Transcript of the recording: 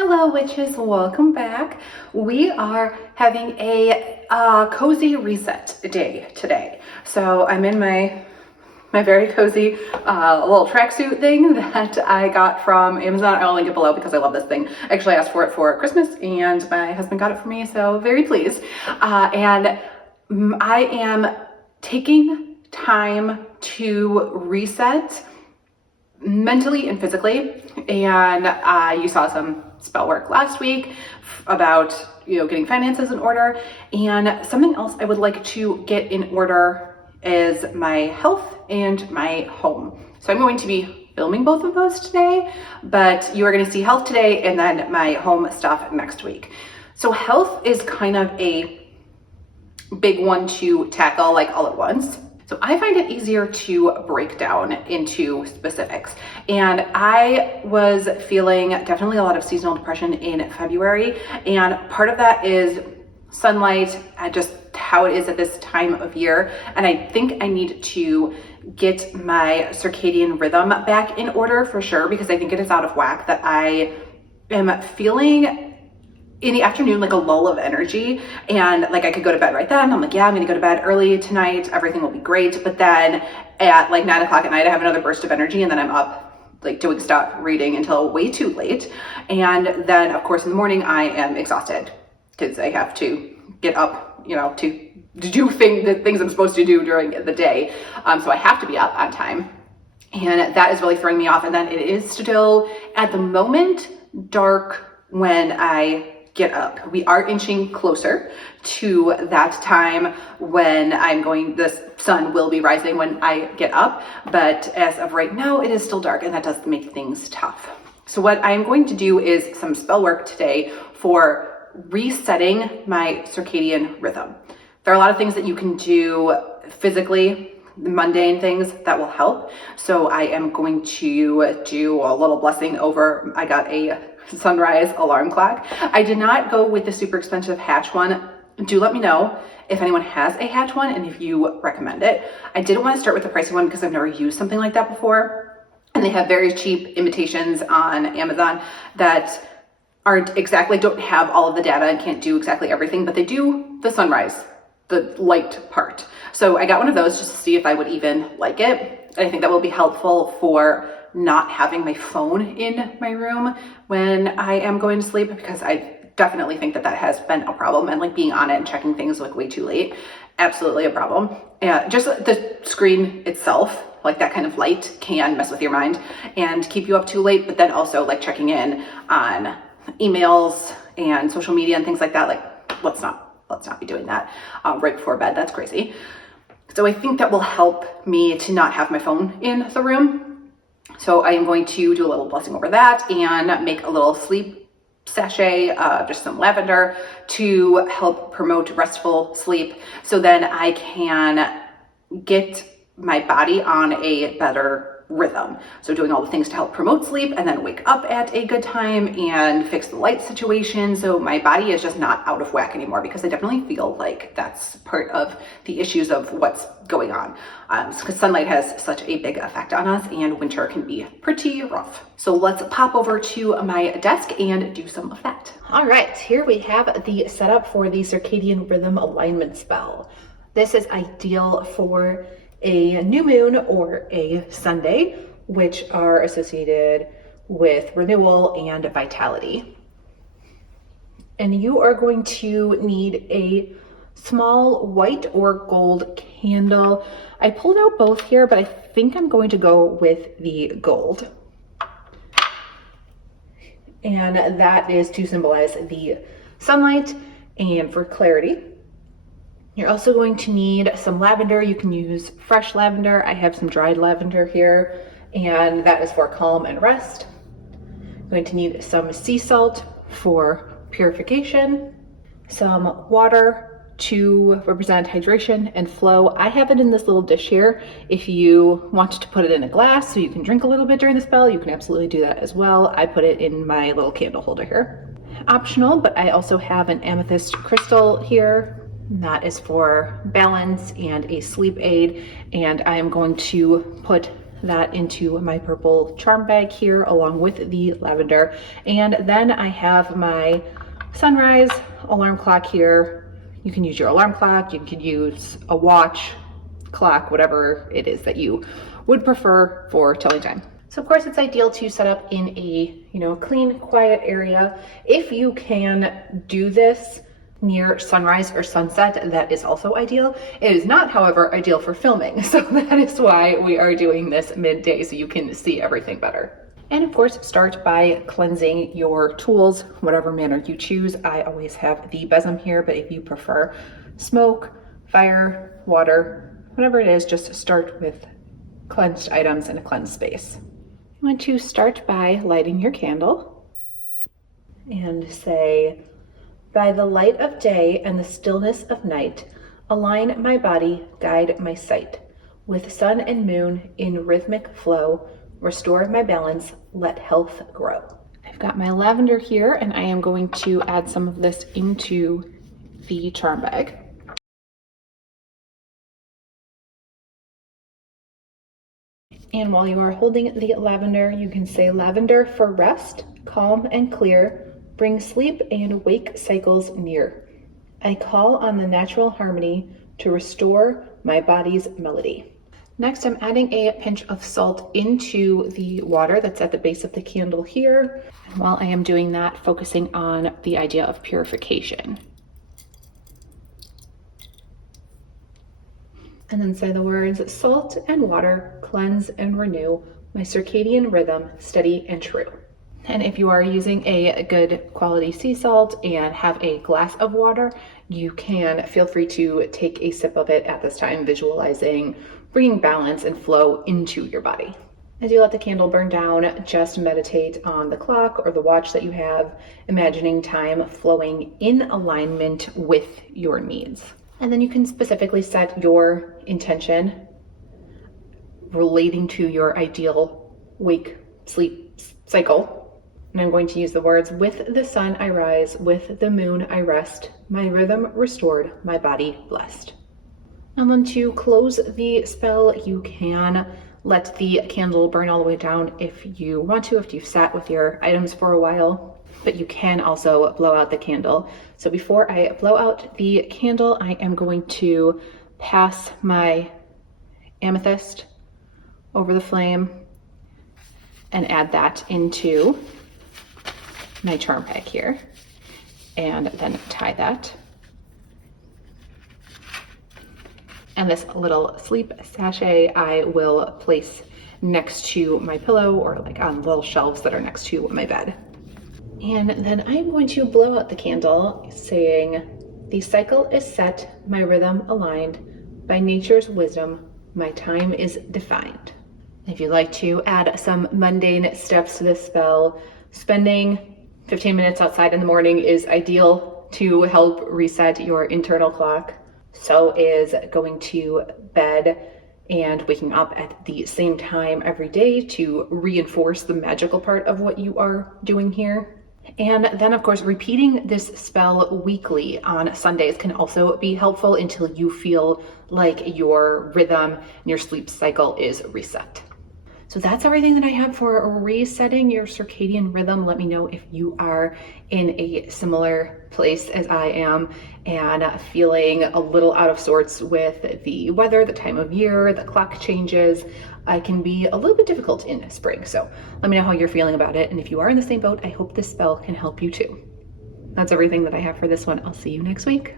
Hello witches, welcome back. We are having a cozy reset day today. So I'm in my very cozy little tracksuit thing that I got from Amazon. I'll link it below because I love this thing. I actually asked for it for Christmas and my husband got it for me, so very pleased. And I am taking time to reset mentally and physically, and you saw some spell work last week about getting finances in order, and something else I would like to get in order is my health and my home. So I'm going to be filming both of those today, but you are going to see health today and then my home stuff next week. So health is kind of a big one to tackle like all at once. So I find it easier to break down into specifics. And I was feeling definitely a lot of seasonal depression in February. And part of that is sunlight, just how it is at this time of year. And I think I need to get my circadian rhythm back in order for sure, because I think it is out of whack that I am feeling in the afternoon like a lull of energy, and like I could go to bed right then. I'm like, yeah, I'm gonna go to bed early tonight, everything will be great. But then at like 9 o'clock at night I have another burst of energy, and then I'm up like doing stuff, reading until way too late. And then of course in the morning I am exhausted because I have to get up, to do the things I'm supposed to do during the day. So I have to be up on time, and that is really throwing me off. And then it is still at the moment dark when I get up. We are inching closer to that time when the sun will be rising when I get up. But as of right now, it is still dark, and that does make things tough. So what I'm going to do is some spell work today for resetting my circadian rhythm. There are a lot of things that you can do physically, mundane things that will help. So I am going to do a little blessing over, I got a sunrise alarm clock. I did not go with the super expensive Hatch one. Do let me know if anyone has a Hatch one and if you recommend it. I didn't want to start with the pricey one because I've never used something like that before. And they have very cheap imitations on Amazon that don't have all of the data and can't do exactly everything, but they do the sunrise, the light part. So I got one of those just to see if I would even like it. And I think that will be helpful for not having my phone in my room when I am going to sleep, because I definitely think that has been a problem, and like being on it and checking things like way too late, absolutely a problem. And just the screen itself, like that kind of light can mess with your mind and keep you up too late. But then also like checking in on emails and social media and things like that, like let's not be doing that right before bed. That's crazy. So I think that will help me to not have my phone in the room. So I am going to do a little blessing over that and make a little sleep sachet, just some lavender to help promote restful sleep. So then I can get my body on a better rhythm. So doing all the things to help promote sleep, and then wake up at a good time and fix the light situation. So my body is just not out of whack anymore, because I definitely feel like that's part of the issues of what's going on. Because sunlight has such a big effect on us, and winter can be pretty rough. So let's pop over to my desk and do some of that. All right, here we have the setup for the circadian rhythm alignment spell. This is ideal for a new moon or a Sunday, which are associated with renewal and vitality. And you are going to need a small white or gold candle. I pulled out both here, but I think I'm going to go with the gold. And that is to symbolize the sunlight and for clarity. You're also going to need some lavender. You can use fresh lavender. I have some dried lavender here, and that is for calm and rest. You're going to need some sea salt for purification, some water to represent hydration and flow. I have it in this little dish here. If you want to put it in a glass so you can drink a little bit during the spell, you can absolutely do that as well. I put it in my little candle holder here. Optional, but I also have an amethyst crystal here. That is for balance and a sleep aid, and I am going to put that into my purple charm bag here along with the lavender. And then I have my sunrise alarm clock here. You can use your alarm clock, you can use a watch, clock, whatever it is that you would prefer for telling time. So of course it's ideal to set up in a, clean, quiet area. If you can do this near sunrise or sunset, that is also ideal. It is not, however, ideal for filming. So that is why we are doing this midday so you can see everything better. And of course, start by cleansing your tools, whatever manner you choose. I always have the besom here, but if you prefer smoke, fire, water, whatever it is, just start with cleansed items in a cleansed space. You want to start by lighting your candle and say, "By the light of day and the stillness of night, align my body, guide my sight. With sun and moon in rhythmic flow, restore my balance, let health grow." I've got my lavender here and I am going to add some of this into the charm bag. And while you are holding the lavender, you can say, "Lavender for rest, calm and clear, bring sleep and wake cycles near. I call on the natural harmony to restore my body's melody." Next, I'm adding a pinch of salt into the water that's at the base of the candle here. And while I am doing that, focusing on the idea of purification. And then say the words, "Salt and water cleanse and renew my circadian rhythm, steady and true." And if you are using a good quality sea salt and have a glass of water, you can feel free to take a sip of it at this time, visualizing bringing balance and flow into your body. As you let the candle burn down, just meditate on the clock or the watch that you have, imagining time flowing in alignment with your needs. And then you can specifically set your intention relating to your ideal wake-sleep cycle. And I'm going to use the words, "With the sun I rise, with the moon I rest, my rhythm restored, my body blessed." And then to close the spell, you can let the candle burn all the way down if you want to, if you've sat with your items for a while. But you can also blow out the candle. So before I blow out the candle, I am going to pass my amethyst over the flame and add that into my charm bag here, and then tie that. And this little sleep sachet I will place next to my pillow or like on little shelves that are next to my bed. And then I'm going to blow out the candle saying, "The cycle is set, my rhythm aligned. By nature's wisdom, my time is defined." If you'd like to add some mundane steps to this spell, spending 15 minutes outside in the morning is ideal to help reset your internal clock. So is going to bed and waking up at the same time every day to reinforce the magical part of what you are doing here. And then of course, repeating this spell weekly on Sundays can also be helpful until you feel like your rhythm and your sleep cycle is reset. So that's everything that I have for resetting your circadian rhythm. Let me know if you are in a similar place as I am and feeling a little out of sorts with the weather, the time of year, the clock changes. It can be a little bit difficult in spring. So let me know how you're feeling about it. And if you are in the same boat, I hope this spell can help you too. That's everything that I have for this one. I'll see you next week.